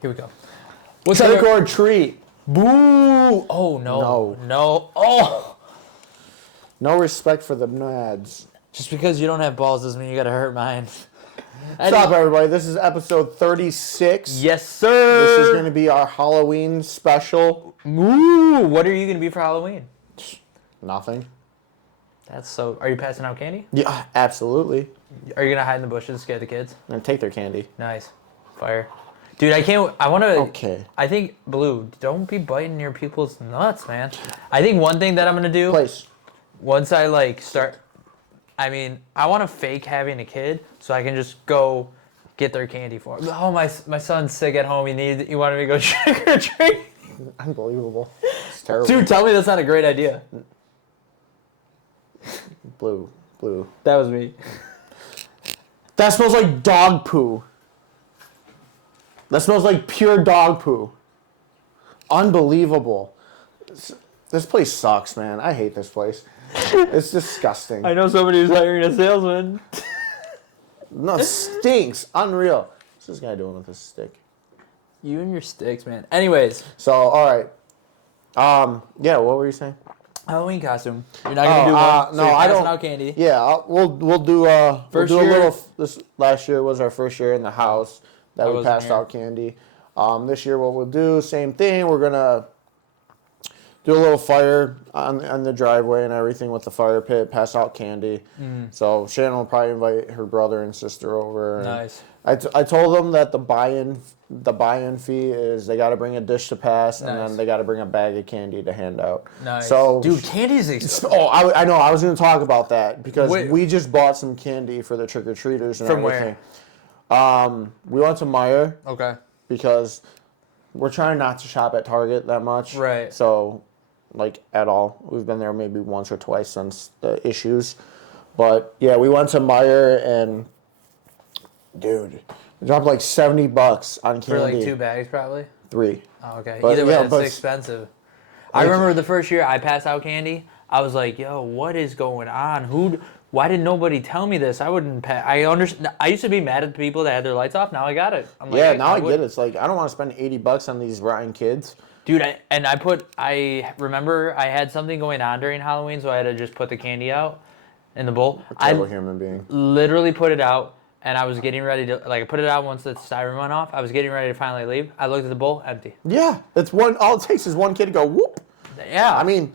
Here we go. What's Trick or treat? Boo! Oh, no. No. Oh! No respect for the nads. Just because you don't have balls doesn't mean you gotta hurt mine. What's up, everybody? This is episode 36. Yes, sir! This is going to be our Halloween special. Ooh! What are you gonna be for Halloween? Nothing. That's so... Are you passing out candy? Yeah, absolutely. Are you gonna hide in the bushes and scare the kids? And take their candy. Nice. Fire. Dude, I can't... I want to... Okay. I think, Blue, don't be biting your people's nuts, man. I think one thing that I'm gonna do... Place. Once I, like, start... I mean, I want to fake having a kid so I can just go get their candy for him. Oh, my son's sick at home. He wanted me to go trick or treat. Unbelievable. It's terrible. Dude, tell me that's not a great idea. Blue. That was me. That smells like dog poo. That smells like pure dog poo. Unbelievable. This place sucks, man. I hate this place. It's disgusting. I know somebody who's hiring a salesman. No, it stinks. Unreal. What's this guy doing with his stick? You and your sticks, man. Anyways. So, all right. Yeah, what were you saying? Halloween costume. You're not gonna do one. So no, I don't. Out candy. Yeah, we'll do First we'll do year? a little. This last year was our first year in the house that we wasn't passed here. out candy. This year what we'll do, same thing. We're gonna do a little fire on the driveway and everything with the fire pit. Pass out candy. So Shannon will probably invite her brother and sister over. And Nice. I told them that the buy-in fee is they got to bring a dish to pass, and Nice. then they got to bring a bag of candy to hand out. Nice. So, Dude, candy's expensive. Oh, I know. I was going to talk about that because Wait. we just bought some candy for the trick-or-treaters and From everything. We went to Meijer Okay. because we're trying not to shop at Target that much. Right. So, like, at all. We've been there maybe once or twice since the issues. But, yeah, we went to Meijer and... Dude, we dropped like $70 on candy. For like 2 bags, probably? 3. Oh, okay. But, Either way, yeah, it's but- expensive. I remember the first year I passed out candy. I was like, "Yo, what is going on? Why did nobody tell me this? I wouldn't pass." I used to be mad at the people that had their lights off. Now I got it. I'm like, Yeah, hey, now I get it. It's like I don't want to spend $80 on these rotten kids. Dude, I remember I had something going on during Halloween, so I had to just put the candy out in the bowl. A terrible human being. Literally put it out, and I was getting ready to, like, I put it out once the siren went off. I was getting ready to finally leave. I looked at the bowl, empty. Yeah, it's one. All it takes is one kid to go whoop. Yeah. I mean,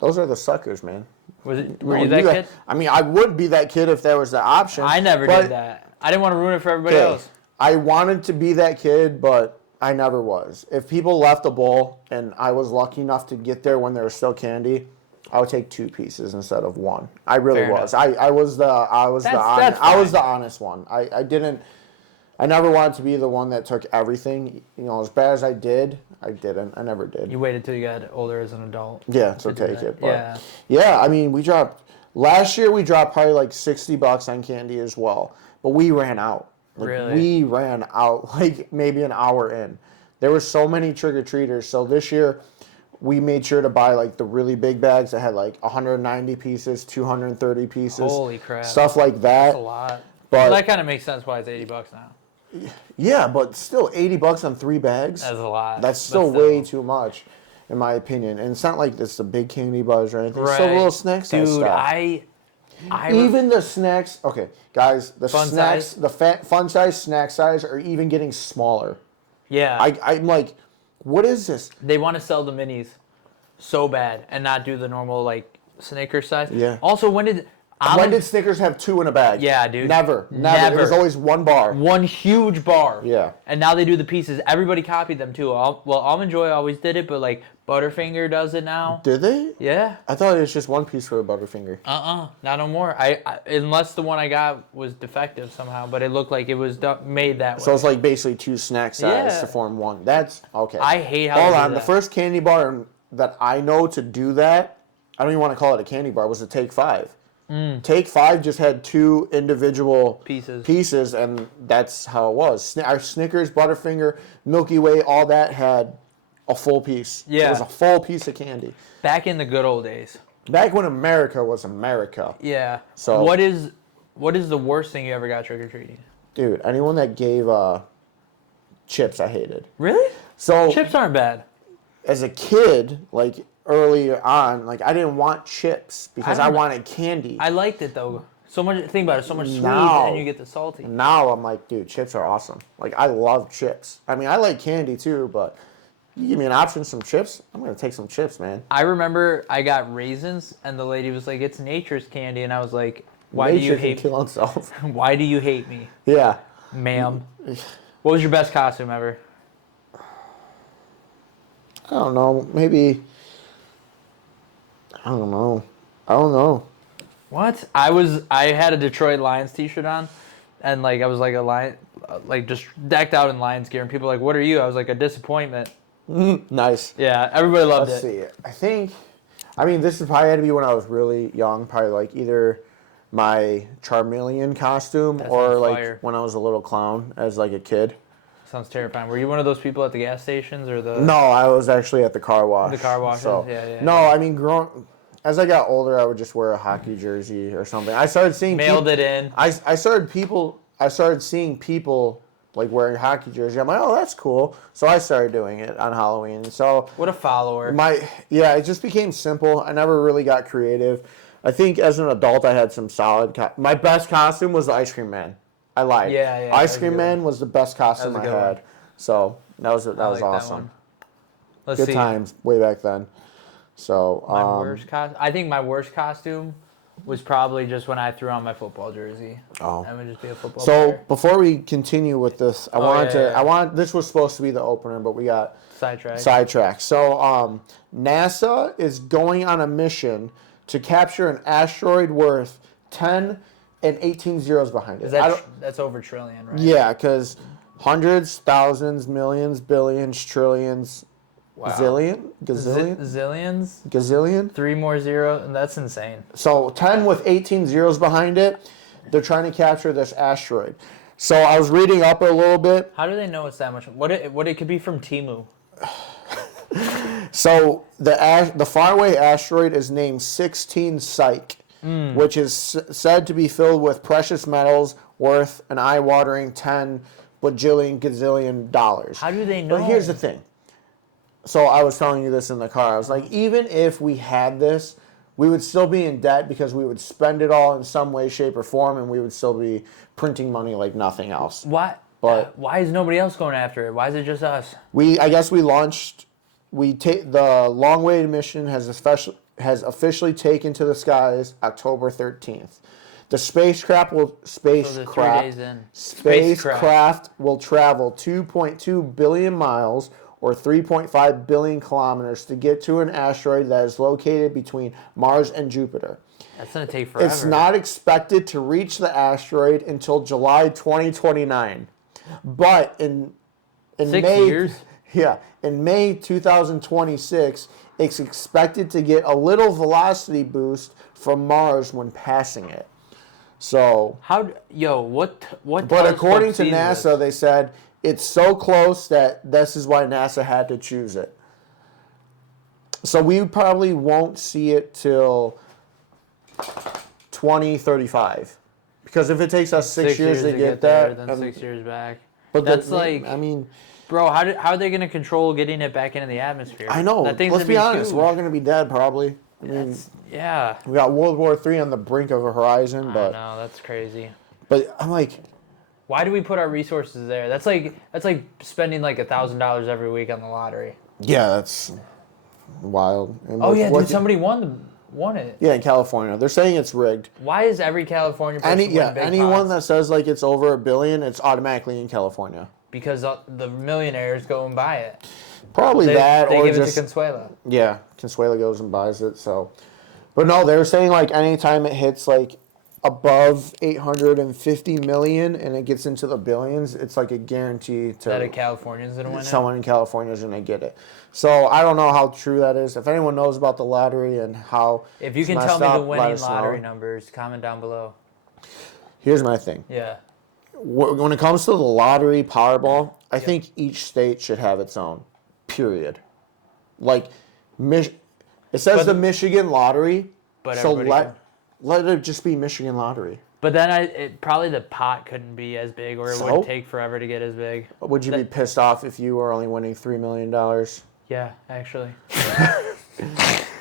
those are the suckers, man. Were you that kid? I mean, I would be that kid if there was the option. I never did that. I didn't want to ruin it for everybody else. I wanted to be that kid, but I never was. If people left a bowl and I was lucky enough to get there when there was still candy, I would take 2 pieces instead of 1. I really Fair was. enough. I was the honest one. I never wanted to be the one that took everything. You know, as bad as I didn't. I never did. You waited till you got older as an adult. Yeah, to take it. But Yeah. I mean, last year we dropped probably like $60 on candy as well. But we ran out. Really? We ran out like maybe an hour in. There were so many trick-or-treaters. So this year we made sure to buy like the really big bags that had like 190 pieces, 230 pieces. Holy crap. Stuff like that. That's a lot. But That kind of makes sense why it's $80 now. yeah, but still $80 on 3 bags. That's a lot. That's still way too much, in my opinion. And it's not like it's the big candy bars or anything. It's still little snack size Dude, stuff. Even the snacks. Okay, guys, the Fun snacks, size? the fun size, snack size are even getting smaller. Yeah. I'm like, what is this? They want to sell the minis so bad and not do the normal, like, Snickers size. Yeah. Also, when did Snickers have 2 in a bag? Yeah, dude. Never. It was always 1 bar. One huge bar. Yeah. And now they do the pieces. Everybody copied them too. Almond Joy always did it, but like Butterfinger does it now. Did they? Yeah. I thought it was just 1 piece for a Butterfinger. Not no more. I unless the one I got was defective somehow, but it looked like it was made that way. So it's like basically 2 snack size Yeah. to form 1. That's okay. I hate how. Hold they do on. The that. first candy bar that I know to do that, I don't even want to call it a candy bar, was the Take 5. Take 5 just had 2 individual pieces, and that's how it was. Our Snickers, Butterfinger, Milky Way, all that had a full piece. Yeah. It was a full piece of candy. Back in the good old days. Back when America was America. Yeah. So what is the worst thing you ever got trick or treating? Dude, anyone that gave chips I hated. Really? So chips aren't bad. As a kid, like earlier on, like I didn't want chips because I wanted candy. I liked it though. So much. Think about it. So much sweet, and then you get the salty. Now I'm like, dude, chips are awesome. Like I love chips. I mean, I like candy too, but you give me an option, some chips, I'm gonna take some chips, man. I remember I got raisins, and the lady was like, "It's nature's candy," and I was like, "Why do you hate? Kill himself. Why do you hate me?" Yeah, ma'am. What was your best costume ever? I don't know. Maybe. I don't know. What? I had a Detroit Lions t-shirt on, and like I was like a lion, like just decked out in Lions gear, and people were like, "What are you?" I was like a disappointment. Nice. Yeah, everybody loved Let's it. see. I mean, this probably had to be when I was really young. Probably like either my Charmeleon costume or like fire. when I was a little clown as like a kid. Sounds terrifying. Were you one of those people at the gas stations or the? No, I was actually at the car wash. The car washes. So, yeah. No, I mean, as I got older, I would just wear a hockey jersey or something. I started seeing it in. I started seeing people like wearing hockey jerseys. I'm like, oh, that's cool. So I started doing it on Halloween. So what a follower. It just became simple. I never really got creative. I think as an adult, I had some solid. My best costume was the Ice Cream Man. I lied. Yeah. Ice Cream Man was the best costume I had. One. So that was awesome. Let's see. Good times way back then. So I think my worst costume was probably just when I threw on my football jersey. Oh. I would just be a football player. Before we continue with this, this was supposed to be the opener, but we got sidetracked. So NASA is going on a mission to capture an asteroid worth 10 and 18 zeros behind it. That's over trillion, right? Yeah, because hundreds, thousands, millions, billions, trillions. Wow. Gazillion? Zillions? Gazillion? 3 more zeros, and that's insane. So 10 with 18 zeros behind it, they're trying to capture this asteroid. So I was reading up a little bit. How do they know it's that much? What it could be from Temu? So the faraway asteroid is named 16 Psyche, which is said to be filled with precious metals worth an eye-watering 10 bajillion gazillion dollars. How do they know? But here's the thing. So I was telling you this in the car. I was like, even if we had this, we would still be in debt because we would spend it all in some way, shape, or form, and we would still be printing money like nothing else. Why? But why is nobody else going after it? Why is it just us? I guess we launched. The long-awaited mission has officially taken to the skies October 13th. The spacecraft will travel 2.2 billion miles or 3.5 billion kilometers to get to an asteroid that is located between Mars and Jupiter. That's going to take forever. It's not expected to reach the asteroid until July 2029. But in 6 May, years? Yeah, in May 2026, it's expected to get a little velocity boost from Mars when passing it. So what? But according to NASA, they said it's so close that this is why NASA had to choose it. So we probably won't see it till 2035. Because if it takes us 6 years to get there, then 6 years back. But that's bro, how are they going to control getting it back into the atmosphere? I know. Let's be honest. Huge. We're all going to be dead probably. We got World War III on the brink of a horizon. I know, that's crazy. But I'm like, why do we put our resources there? That's like spending like $1,000 every week on the lottery. Yeah, that's wild. And somebody won it. Yeah, in California. They're saying it's rigged. Why is every California person anyone that says like it's over $1 billion, it's automatically in California. Because the millionaires go and buy it. Probably they give it to Consuela. Yeah, Consuela goes and buys it. So, but no, they were saying like anytime it hits like above 850 million and it gets into the billions, it's like a guarantee that a Californian's gonna win it. Someone in California is gonna get it. So I don't know how true that is. If anyone knows about the lottery and how, if you can tell me the winning lottery numbers, comment down below. Here's my thing. Yeah. When it comes to the lottery, Powerball, I think each state should have its own. Period. Like, it says the Michigan lottery, but so let it just be Michigan lottery. But then probably the pot couldn't be as big, or it So? would take forever to get as big. Would you be pissed off if you were only winning $3 million? Yeah, actually.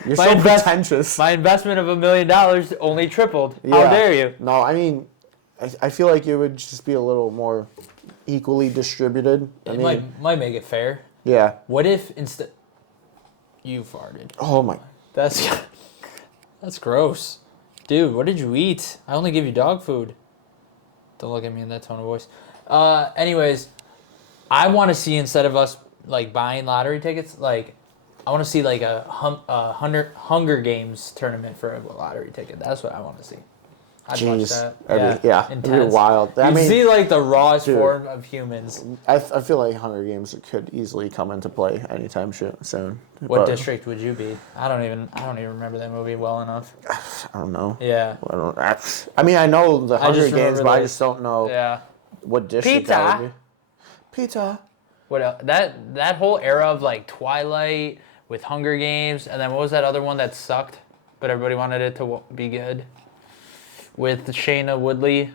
You're so pretentious. My investment of $1 million only tripled. How dare you? No, I mean, I feel like it would just be a little more equally distributed. It might make it fair. Yeah. What if instead you farted? Oh my. That's gross. Dude, what did you eat? I only give you dog food. Don't look at me in that tone of voice. Anyways, I want to see, instead of us like buying lottery tickets, like I want to see like a Hunger Games tournament for a lottery ticket. That's what I want to see. I'd watch that. Yeah, you're wild. You see like the rawest form of humans. I feel like Hunger Games could easily come into play anytime soon. What district would you be? I don't even remember that movie well enough. I don't know. Yeah. I mean, I know the Hunger Games, but I just don't know what district that would be. Pizza. What else? That whole era of like Twilight with Hunger Games, and then what was that other one that sucked, but everybody wanted it to be good? With Shaina Woodley,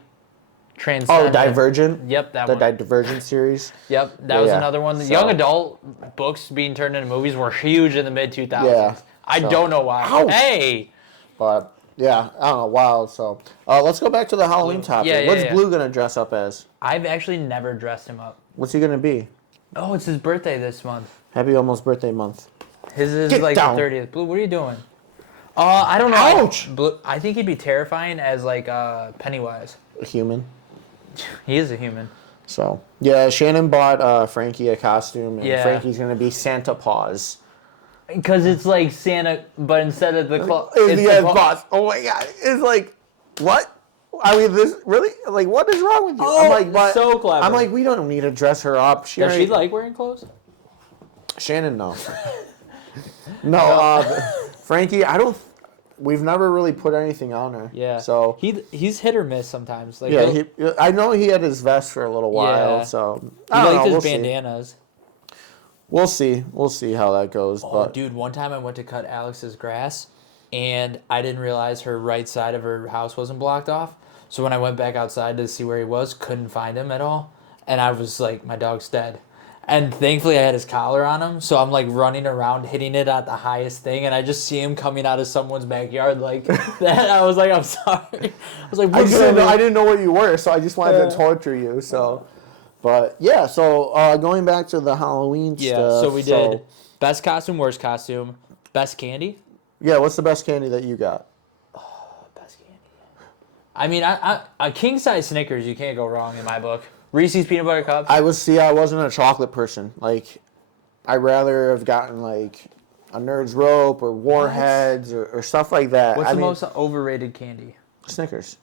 Oh, Divergent? Yep, that one. The one. Divergent series? Yep, that was another one. The young adult books being turned into movies were huge in the mid-2000s. Yeah. I don't know why. Ouch. Hey! But, yeah, I don't know, wild. So, let's go back to the Halloween topic. What's Blue going to dress up as? I've actually never dressed him up. What's he going to be? Oh, it's his birthday this month. Happy almost birthday month. His is the 30th. Blue, what are you doing? I don't know. Ouch! I think he'd be terrifying as like Pennywise. A human. He is a human. So, yeah, Shannon bought Frankie a costume, and Frankie's going to be Santa Paws. Because it's like Santa, but instead of the claw, it's the Paws. Oh my God. It's like, what? I mean, this really? Like, what is wrong with you? Oh, I'm like, but so clever. I'm like, we don't need to dress her up. Does she like wearing clothes? Shannon, no. No, Frankie, we've never really put anything on her. Yeah. So he's hit or miss sometimes. Like I know he had his vest for a little while. Yeah. So he liked his bandanas. We'll see. We'll see how that goes. Oh, but dude, one time I went to cut Alex's grass, and I didn't realize her right side of her house wasn't blocked off. So when I went back outside to see where he was, couldn't find him at all. And I was like, my dog's dead. And thankfully I had his collar on him, so I'm like running around hitting it at the highest thing, and I just see him coming out of someone's backyard like that. I was like, I'm sorry. I was like, I didn't know what you were, so I just wanted to torture you. So, but yeah, so going back to the Halloween stuff. So we did best costume, worst costume, best candy. Yeah, what's the best candy that you got? Best candy. I mean, a king size Snickers, you can't go wrong in my book. Reese's peanut butter cups. I wasn't a chocolate person. Like, I'd rather have gotten like a Nerd's Rope or Warheads or stuff like that. What's the most overrated candy? Snickers.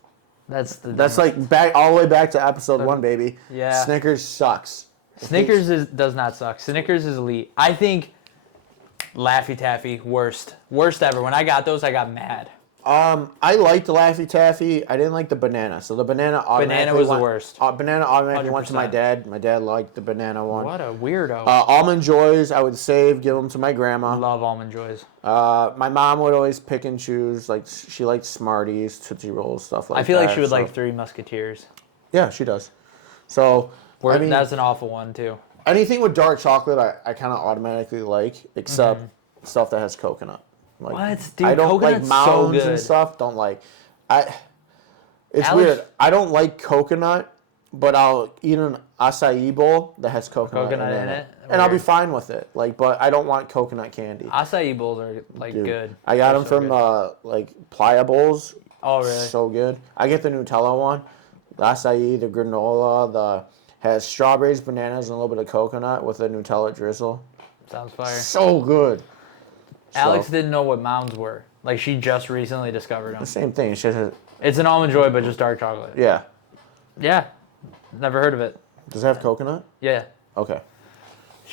That's like back all the way back to episode 1, baby. Yeah. Snickers sucks. Snickers does not suck. Snickers is elite. I think Laffy Taffy worst ever. When I got those, I got mad. I liked the Laffy Taffy. I didn't like the banana. So the banana automatically was the worst. Banana automatically 100%. went to my dad. My dad liked the banana one. What a weirdo. Almond Joys, I would give them to my grandma. Love Almond Joys. My mom would always pick and choose. Like, she liked Smarties, Tootsie Rolls, stuff like that. I feel like she would like Three Musketeers. Yeah, she does. So, I mean, that's an awful one, too. Anything with dark chocolate, I kind of automatically like, except stuff that has coconut. Like, what? Dude, I don't like coconut's mounds so good. and stuff. Don't like. It's Alex, weird. I don't like coconut, but I'll eat an acai bowl that has coconut in it. And I'll be fine with it. Like, but I don't want coconut candy. Acai bowls are like good. I got them from like Playa Bowls. Oh really? So good. I get the Nutella one, the acai, the granola, has strawberries, bananas, and a little bit of coconut with a Nutella drizzle. Sounds fire. So good. Alex didn't know what mounds were. Like, she just recently discovered them. The same thing. It's an Almond Joy, but just dark chocolate. Yeah. Yeah. Never heard of it. Does it have coconut? Yeah. Okay.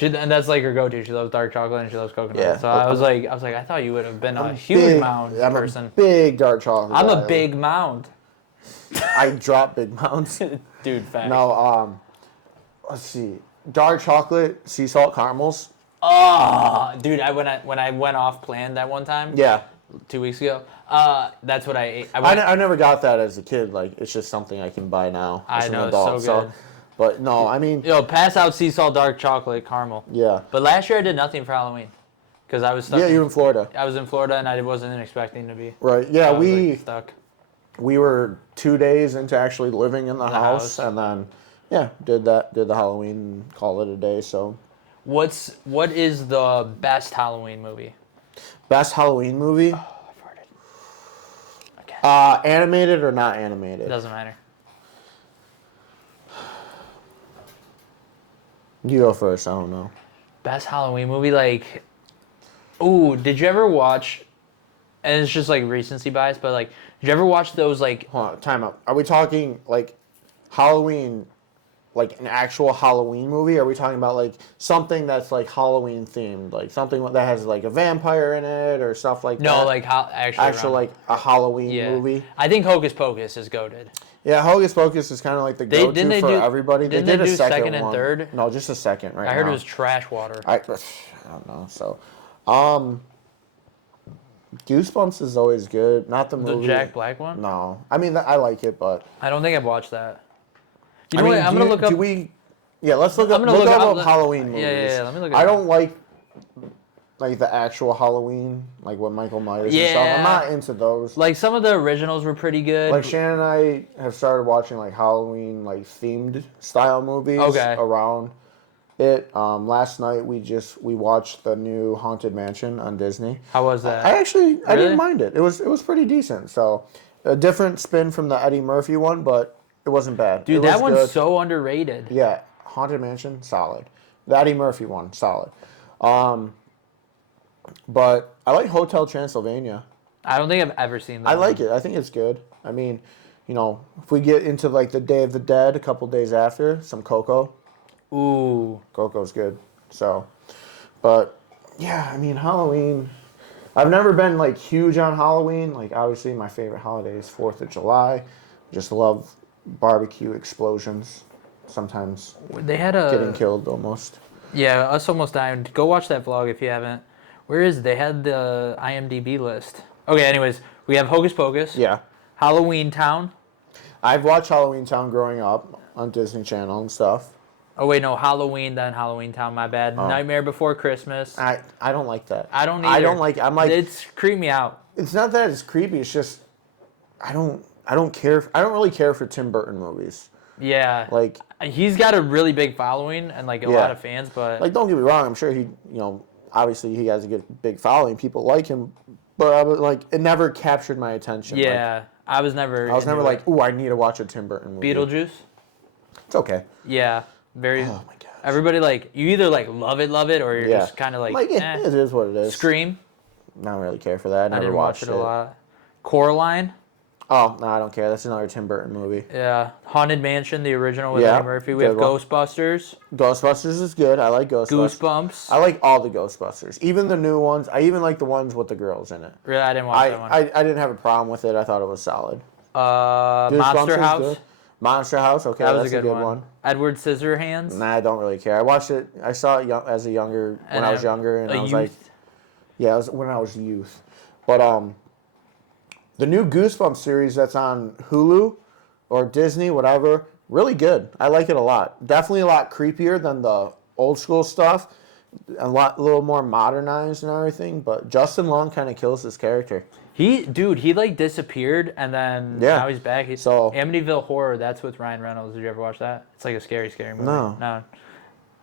And that's like her go-to. She loves dark chocolate and she loves coconut. Yeah. So I was like, I thought you would have been a huge mound person. I'm a big dark chocolate I'm guy. a big mound. I drop big mounds. Dude, facts. No, let's see. Dark chocolate, sea salt caramels. Oh, dude, when I went off plan that one time. Yeah. 2 weeks ago. That's what I ate. I never got that as a kid. Like, it's just something I can buy now as an adult. It's so good. But no, I mean... Pass out sea salt dark chocolate caramel. Yeah. But last year I did nothing for Halloween. Because I was stuck. Yeah, you were in Florida. I was in Florida and I wasn't expecting to be. Right. Yeah, stuck. We were 2 days into actually living in the house. And then, did the Halloween, call it a day, so... What is the best Halloween movie? Best Halloween movie? Oh, I've heard it. Animated or not animated? Doesn't matter. You go first. I don't know. Best Halloween movie, like... Ooh, did you ever watch... And it's just, like, recency bias, but, like, did you ever watch those, like... Hold on, time out. Are we talking, like, Halloween... Like an actual Halloween movie? Or are we talking about like something that's like Halloween themed, like something that has like a vampire in it or stuff like that? No, like actual like a Halloween movie. I think Hocus Pocus is goaded. Yeah, Hocus Pocus is kind of like the go-to for everybody. They did a second and third. No, just a second. Right. I heard it was trash water. I don't know. So, Goosebumps is always good. Not the movie. The Jack Black one. No, I mean I like it, but I don't think I've watched that. You know what? I'm gonna look up. Let's look up. Look up Halloween movies. Yeah. Let me look. I don't like the actual Halloween, like what Michael Myers and stuff. I'm not into those. Like some of the originals were pretty good. Like Shannon and I have started watching like Halloween like themed style movies. Around it. Last night we watched the new Haunted Mansion on Disney. How was that? I didn't mind it. It was pretty decent. So a different spin from the Eddie Murphy one, but. It wasn't bad. Dude, that one's so underrated. Yeah. Haunted Mansion, solid. The Eddie Murphy one, solid. But I like Hotel Transylvania. I don't think I've ever seen that. I like it. I think it's good. I mean, if we get into like the Day of the Dead a couple days after, some Coco. Ooh. Coco's good. So, but yeah, I mean, Halloween. I've never been like huge on Halloween. Like obviously my favorite holiday is 4th of July. Just love barbecue explosions, sometimes they had getting killed almost. Yeah, us almost dying. Go watch that vlog if you haven't. Where is it? They had the IMDb list. Okay, anyways, we have Hocus Pocus. Yeah. Halloween Town. I've watched Halloween Town growing up on Disney Channel and stuff. Oh wait, no, Halloween then Halloween Town. My bad. Nightmare Before Christmas. I don't like that. I don't either. I'm like it's creeped me out. It's not that it's creepy. It's just I don't care. I don't really care for Tim Burton movies. Yeah. Like he's got a really big following and like a lot of fans, but like don't get me wrong, I'm sure he, obviously he has a good big following. People like him, but I was like it never captured my attention. Yeah. Like, I was never like, "Ooh, I need to watch a Tim Burton movie." Beetlejuice? It's okay. Yeah. Very Oh my gosh. Everybody like you either like love it or you're just kind of like it is what it is. Scream? I don't really care for that. I didn't watched watch it a lot. Coraline? Oh, no, I don't care. That's another Tim Burton movie. Yeah. Haunted Mansion, the original with Eddie Murphy. We have Ghostbusters. Ghostbusters is good. I like Ghostbusters. Goosebumps. I like all the Ghostbusters. Even the new ones. I even like the ones with the girls in it. Really? I didn't watch that one. I didn't have a problem with it. I thought it was solid. Monster House. Good. Monster House, okay, that was that's a good one. Edward Scissorhands. Nah, I don't really care. I watched it. I saw it as when I was younger, and I was like, yeah, it was when I was youth. But the new Goosebumps series that's on Hulu or Disney, whatever, really good. I like it a lot. Definitely a lot creepier than the old school stuff. A little more modernized and everything. But Justin Long kind of kills his character. He like disappeared and then now he's back. Amityville Horror, that's with Ryan Reynolds. Did you ever watch that? It's like a scary movie. No.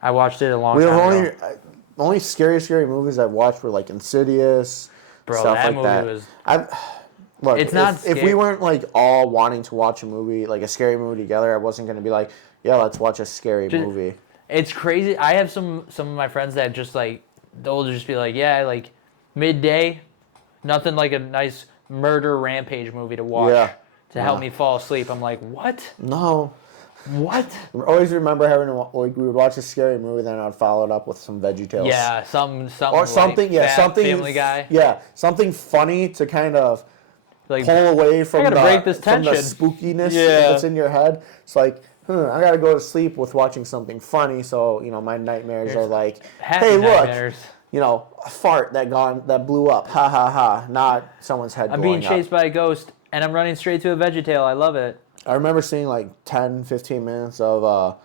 I watched it a long time ago. Only scary movies I've watched were like Insidious, stuff that like that. Was... Look, it's not scary. If we weren't like all wanting to watch a movie, like a scary movie together, I wasn't going to be like, yeah, let's watch a scary movie. It's crazy. I have some of my friends that just like, they'll just be like, yeah, like midday, nothing like a nice murder rampage movie to watch to help me fall asleep. I'm like, what? No. What? I always remember having we would watch a scary movie, then I'd follow it up with some VeggieTales. Yeah, something or something. Like something. Family Guy. Yeah, something funny to kind of like pull away from the spookiness that's in your head. It's like, I gotta go to sleep with watching something funny, so my nightmares are like, hey, look, a fart that blew up. Ha ha ha. Not someone's head I'm blowing being chased by a ghost, and I'm running straight to a VeggieTale. I love it. I remember seeing like 10, 15 minutes of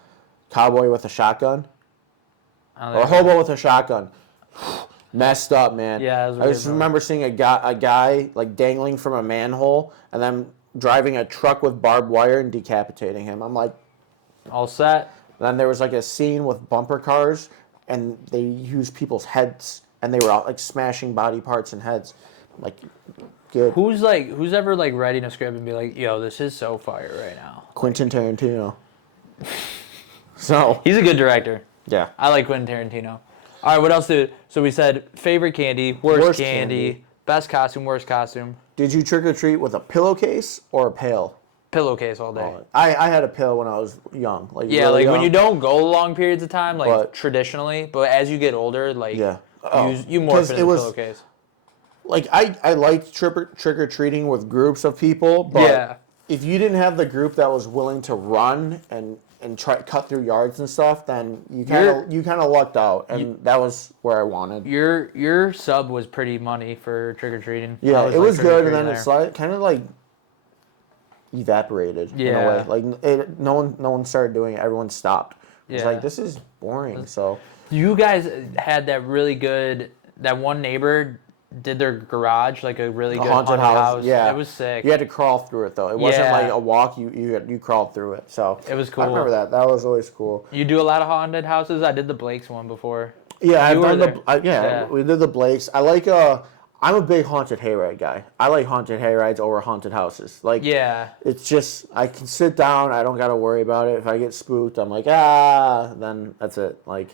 cowboy with a shotgun. Or hobo with a shotgun. Messed up, man. Yeah, it was I just remember seeing a guy like dangling from a manhole and then driving a truck with barbed wire and decapitating him. I'm like, all set. Then there was like a scene with bumper cars and they used people's heads and they were out like smashing body parts and heads. I'm like, good. Who's ever like writing a script and be like, yo, this is so fire right now? Quentin Tarantino. So he's a good director. Yeah. I like Quentin Tarantino. All right, what else so we said favorite candy, worst candy, best costume, worst costume. Did you trick or treat with a pillowcase or a pail? Pillowcase all day. I had a pill when I was young. Like yeah, really like young. when you don't go long periods of time, like traditionally, but as you get older, like you morph into a pillowcase. Like I liked trick or treating with groups of people, but if you didn't have the group that was willing to run and try cut through yards and stuff, then you kind of lucked out, and that was where I wanted. Your sub was pretty money for trick or treating. Yeah, it was good, and then it's like kind of like evaporated in a way. Like no one started doing it. Everyone stopped. It's like this is boring. So you guys had that really good. That one neighbor did their garage like a really good haunted house. Yeah, it was sick. You had to crawl through it though. It wasn't like a walk. You crawled through it. So it was cool. I remember that. That was always cool. You do a lot of haunted houses. I did the Blake's one before. Yeah, I've done we did the Blake's. I like I'm a big haunted hayride guy. I like haunted hayrides over haunted houses. Like it's just I can sit down. I don't got to worry about it. If I get spooked, I'm like then that's it. Like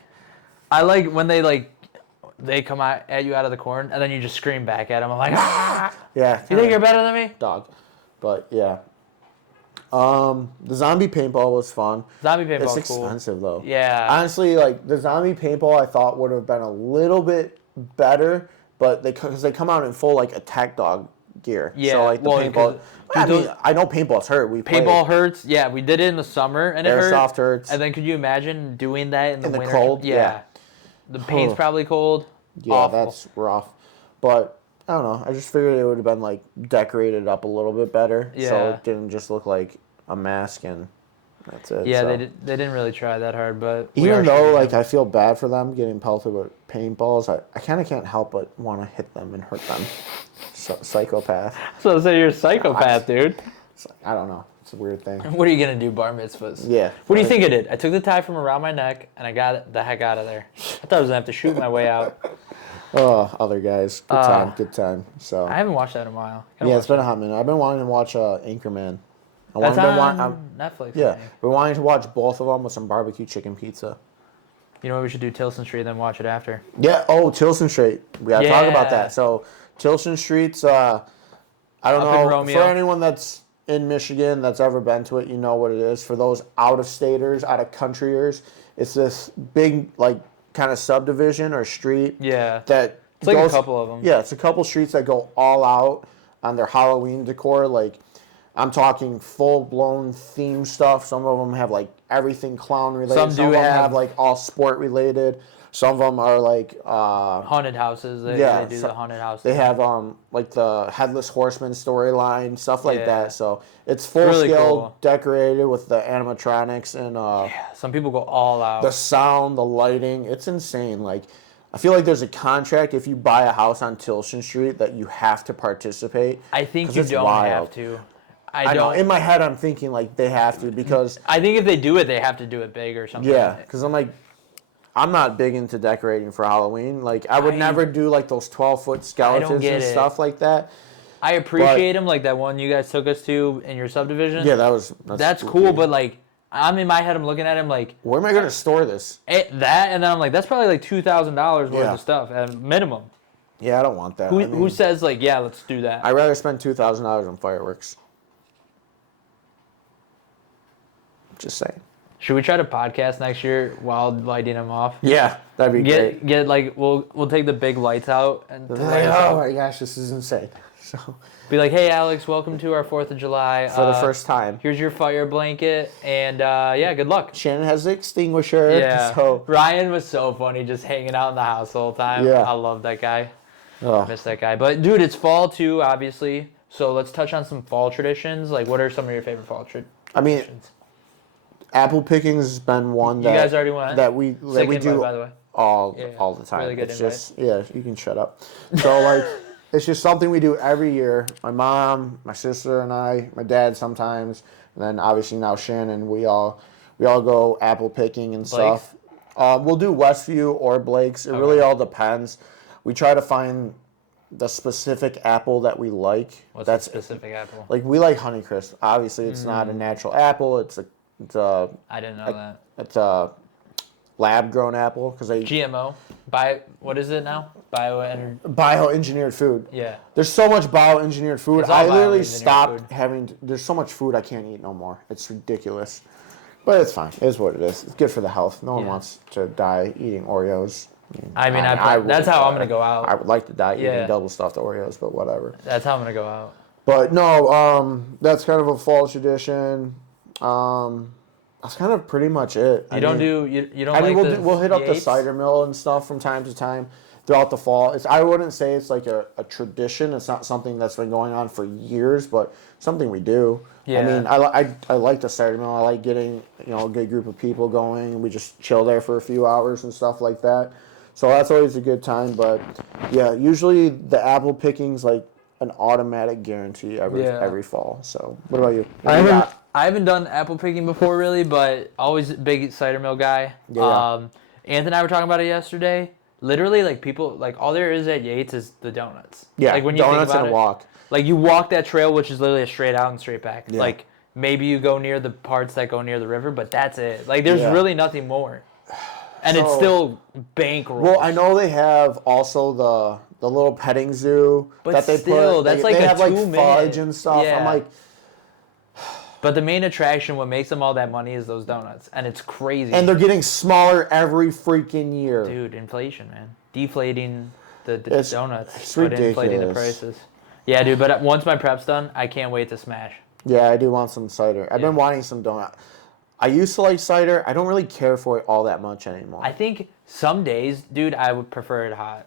I like when they come at you out of the corn, and then you just scream back at them. I'm like, Yeah. You think you're better than me? Dog. But, yeah. The zombie paintball was fun. Zombie paintball It's expensive, though. Yeah. Honestly, like, the zombie paintball I thought would have been a little bit better, but because they come out in full, like, attack dog gear. Yeah. So, like, the paintball... I know paintball's hurt. Paintball hurts. Yeah, we did it in the summer, and Airsoft hurts. And then could you imagine doing that in the winter? Cold? Yeah. The paint's probably cold. Yeah, awful. That's rough. But I don't know. I just figured it would have been like decorated up a little bit better, so it didn't just look like a mask and that's it. Yeah, they didn't really try that hard, but even though like I feel bad for them getting pelted with paintballs, I kind of can't help but want to hit them and hurt them. Psychopath. So you're a psychopath, dude. I don't know. It's a weird thing. What are you gonna do, bar mitzvahs? Yeah. What do you think I did? I took the tie from around my neck and I got the heck out of there. I thought I was gonna have to shoot my way out. Oh, other guys. Good time. So I haven't watched that in a while. It's been a hot minute. I've been wanting to watch Anchorman. That's on Netflix. Yeah, we're wanting to watch both of them with some barbecue chicken pizza. You know what, we should do Tilson Street and then watch it after. Yeah. Oh, Tilson Street. We gotta talk about that. So Tilson Street's I don't know, for anyone that's in Michigan that's ever been to it, you know what it is. For those out-of-staters, out-of-countryers, it's this big, like, kind of subdivision or street. Yeah. That it's like a couple of them. Yeah, it's a couple streets that go all out on their Halloween decor. Like, I'm talking full-blown theme stuff. Some of them have, like, everything clown-related. Some of them have, like, all sport-related. Some of them are like haunted houses. They do the haunted houses. They have like the Headless Horseman storyline, stuff like that. So it's full scale, decorated with the animatronics and some people go all out. The sound, the lighting, it's insane. Like I feel like there's a contract if you buy a house on Tilson Street that you have to participate. I think you don't have to. I know. In my head, I'm thinking like they have to because I think if they do it, they have to do it big or something. Yeah, because I'm like. I'm not big into decorating for Halloween. Like, I would never do, like, those 12-foot skeletons and stuff like that. I appreciate them, like that one you guys took us to in your subdivision. Yeah, that's cool, but, like, I'm in my head, I'm looking at him like... Where am I going to store this? And then I'm like, that's probably, like, $2,000 worth of stuff at minimum. Yeah, I don't want that. Who says, like, yeah, let's do that? I'd rather spend $2,000 on fireworks. Just saying. Should we try to podcast next year while lighting them off? Yeah, that'd be great. Get like we'll take the big lights out and oh my gosh, this is insane. So Be like, hey, Alex, welcome to our 4th of July. for the first time. Here's your fire blanket, and yeah, good luck. Shannon has the extinguisher. Yeah. So Ryan was so funny, just hanging out in the house the whole time. Yeah. I love that guy. oh, Miss that guy. But dude, it's fall too, obviously. So let's touch on some fall traditions. Like, what are some of your favorite fall traditions? I mean, apple picking has been one that you guys already went. that we Invite, do by the way. all the time. Really good it's invite. just you can shut up. So like it's just something we do every year. My mom, my sister, and I, my dad sometimes, and then obviously now Shannon. We all go apple picking and stuff. We'll do Westview or Blake's. It really all depends. We try to find the specific apple that we like. What's the specific apple? Like we like Honeycrisp. Obviously, it's not a natural apple. It's a I didn't know that. It's a lab-grown apple because they GMO. What is it now? bioengineered food. Yeah. There's so much bioengineered food. It's all I literally bioengineered stopped food. having. There's so much food I can't eat no more. It's ridiculous. But it's fine. It is what it is. It's good for the health. No one wants to die eating Oreos. I mean, that's how I'm gonna go out. I would like to die Yeah. eating double stuffed Oreos, but whatever. That's how I'm gonna go out. But no, that's kind of a fall tradition. That's kind of pretty much it. You don't like we'll hit up the Yates? cider mill and stuff from time to time throughout the fall. I wouldn't say it's like a tradition. It's not something that's been going on for years, but something we do. Yeah. I mean, I like the cider mill. I like getting a good group of people going, and we just chill there for a few hours and stuff like that. So that's always a good time. But yeah, usually the apple picking's like an automatic guarantee every fall. So what about you? I haven't done apple picking before really, but always a big cider mill guy. Yeah. Anthony and I were talking about it yesterday. Literally, like people, like all there is at Yates is the donuts. Yeah, like when you donuts think about and a walk. Like you walk that trail, which is literally a straight out and straight back. Yeah. Like maybe you go near the parts that go near the river, but that's it. Like there's really nothing more. And it's still bankroll. Well, I know they have also the little petting zoo that they put. That's they like have a like 2-minute. fudge and stuff. Yeah. I'm like, but the main attraction, what makes them all that money, is those donuts, and it's crazy. and they're getting smaller every freaking year. Dude, inflation, man, deflating the It's donuts, but inflating the ridiculous. prices. Yeah, dude. But once my prep's done, I can't wait to smash. Yeah, I do want some cider. I've been wanting some donut. I used to like cider. I don't really care for it all that much anymore. I think some days, dude, I would prefer it hot,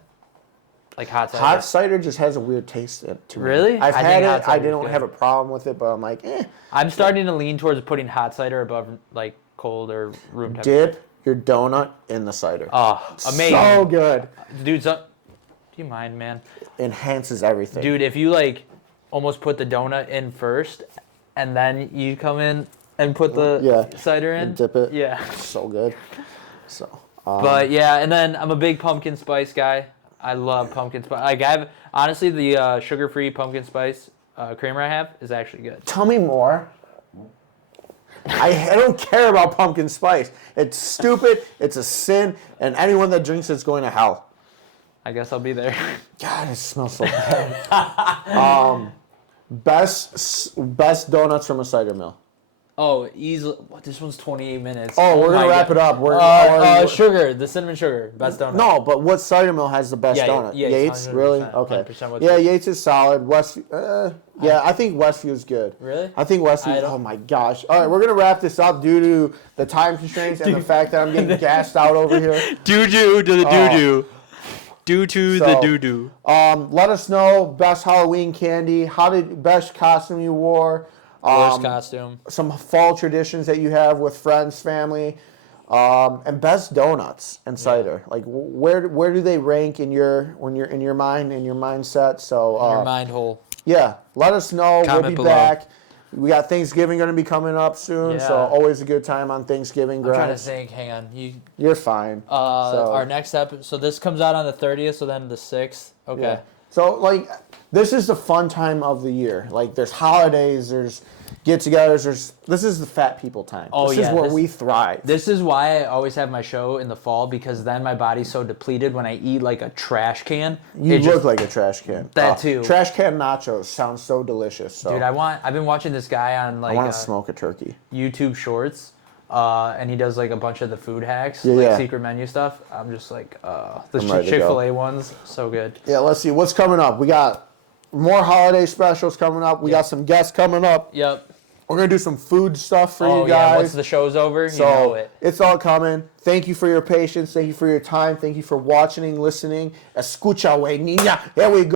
like hot cider. Hot cider just has a weird taste to me. Really? I've I had think it. hot I cider's didn't good. have a problem with it, but I'm like, I'm starting to lean towards putting hot cider above like cold or room temperature. dip your donut in the cider. Oh, amazing. So good. Dude, do you mind, man? Enhances everything. Dude, if you like almost put the donut in first and then you come in and put the cider in. And dip it. Yeah. So good. So. But yeah, and then I'm a big pumpkin spice guy. I love pumpkin spice. Like honestly, the sugar-free pumpkin spice creamer I have is actually good. Tell me more. I don't care about pumpkin spice. It's stupid. It's a sin, and anyone that drinks it's going to hell. I guess I'll be there. God, it smells so bad. Best donuts from a cider mill. Oh, easily. What? This one's 28 minutes. Oh, we're gonna my wrap God. it up. Sugar, the cinnamon sugar, best donut. No, but what cider mill has the best donut? Yates, really? 100%, Okay. 100% Yeah, Yates is solid. I think Westview is good. Really? I think Westview. Oh my gosh! All right, we're gonna wap this up due to the time constraints and the fact that I'm getting gassed out over here. Doo-doo to the doo-doo. Due to the doo-doo. Let us know best Halloween candy. Best costume you wore. Worst costume. Some fall traditions that you have with friends, family, and best donuts and cider. Like where do they rank in your mindset? So In your mind hole. yeah, let us know. Comment We'll be below. back. We got Thanksgiving going to be coming up soon, so Yeah. always a good time on Thanksgiving. I'm trying to Grimes. think. Hang on. You're fine. Our next episode. So this comes out on the 30th. So then the 6th. Okay. Yeah. So like, this is the fun time of the year. Like, there's holidays, there's get-togethers. This is the fat people time. Oh, this yeah, is where we thrive. This is why I always have my show in the fall, because then my body's so depleted when I eat like a trash can. You look like a trash can. That too. Trash can nachos sounds so delicious. So. Dude, I've been watching this guy on like I want to smoke a turkey. YouTube Shorts, and he does like a bunch of the food hacks, Yeah. secret menu stuff. I'm just like, the I'm ready to Chick-fil-A ones, so good. Yeah, let's see what's coming up. We got more holiday specials coming up. We got some guests coming up. Yep. We're going to do some food stuff for you guys. Yeah, once the show's over, so you know it. It's all coming. Thank you for your patience. Thank you for your time. Thank you for watching and listening. Escucha, wey, niña. Here we go.